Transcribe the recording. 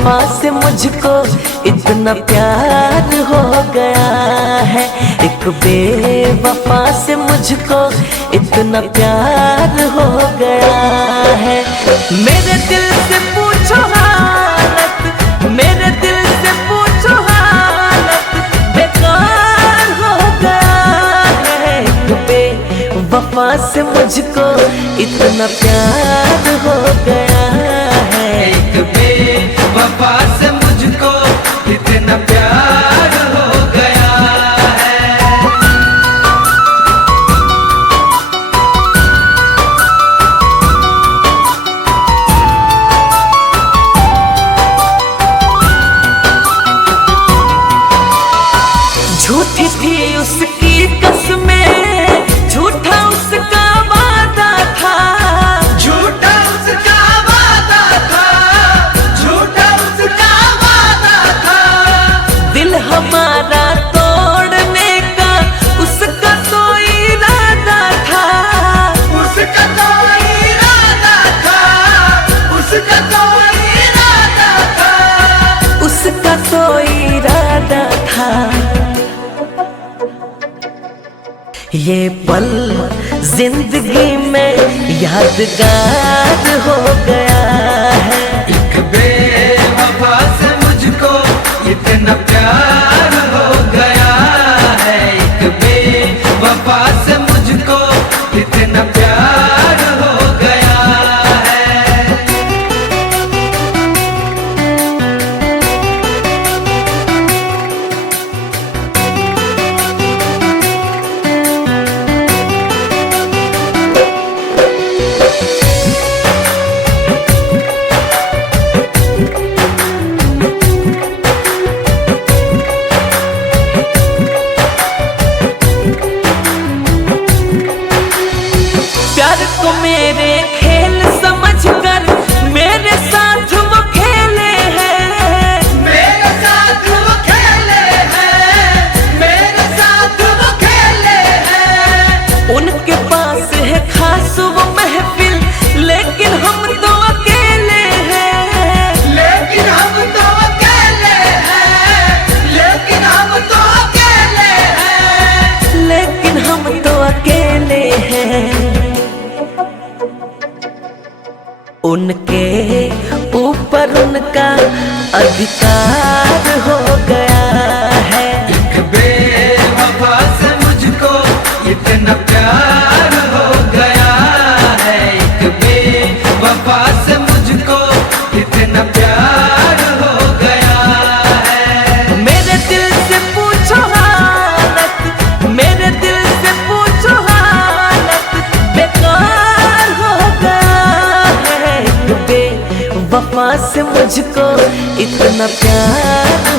बेवफा से मुझको इतना प्यार हो गया है। एक बेवफा से मुझको इतना प्यार हो गया है। मेरे दिल से पूछो हालत, मेरे दिल से पूछो हालत, बेकार हो गया है। एक बेवफा से मुझको इतना प्यार हो गया है। एक बेवफा से मुझको इतना प्यार हो गया है। झूठी थी उसकी कसमें, झूठा उसका वादा था, झूठा उसका वादा था, झूठा उसका वादा था। दिल हमारा तोड़ने का उसका तो इरादा था, उसका तो इरादा था, उसका तो इरादा था, उसका तो इरादा था। ये पल जिंदगी में यादगार हो गया है। एक बेवफा से मुझको इतना प्यार हो गया है। एक बेवफा से मुझको इतना प्यार हो गया है। प्यार को मेरे खेल समझकर मेरे साथ वो खेले हैं, मेरे साथ वो खेले हैं, मेरे साथ वो खेले हैं। उनके पास है खास वो महफिल, लेकिन हम तो अकेले हैं, लेकिन हम तो अकेले हैं, लेकिन हम तो अकेले हैं, लेकिन हम तो अकेले हैं। उनके ऊपर उनका अधिकार हो गया है। एक बेवफा से मुझको इतना प्यार हो गया है। एक बेवफा से मुझको इतना प्यार हो गया है। मेरे दिल से पूछो हालत, मेरे दिल से पूछो हालत, बेकार हो गया है। एक बेवफा से मुझको इतना प्यार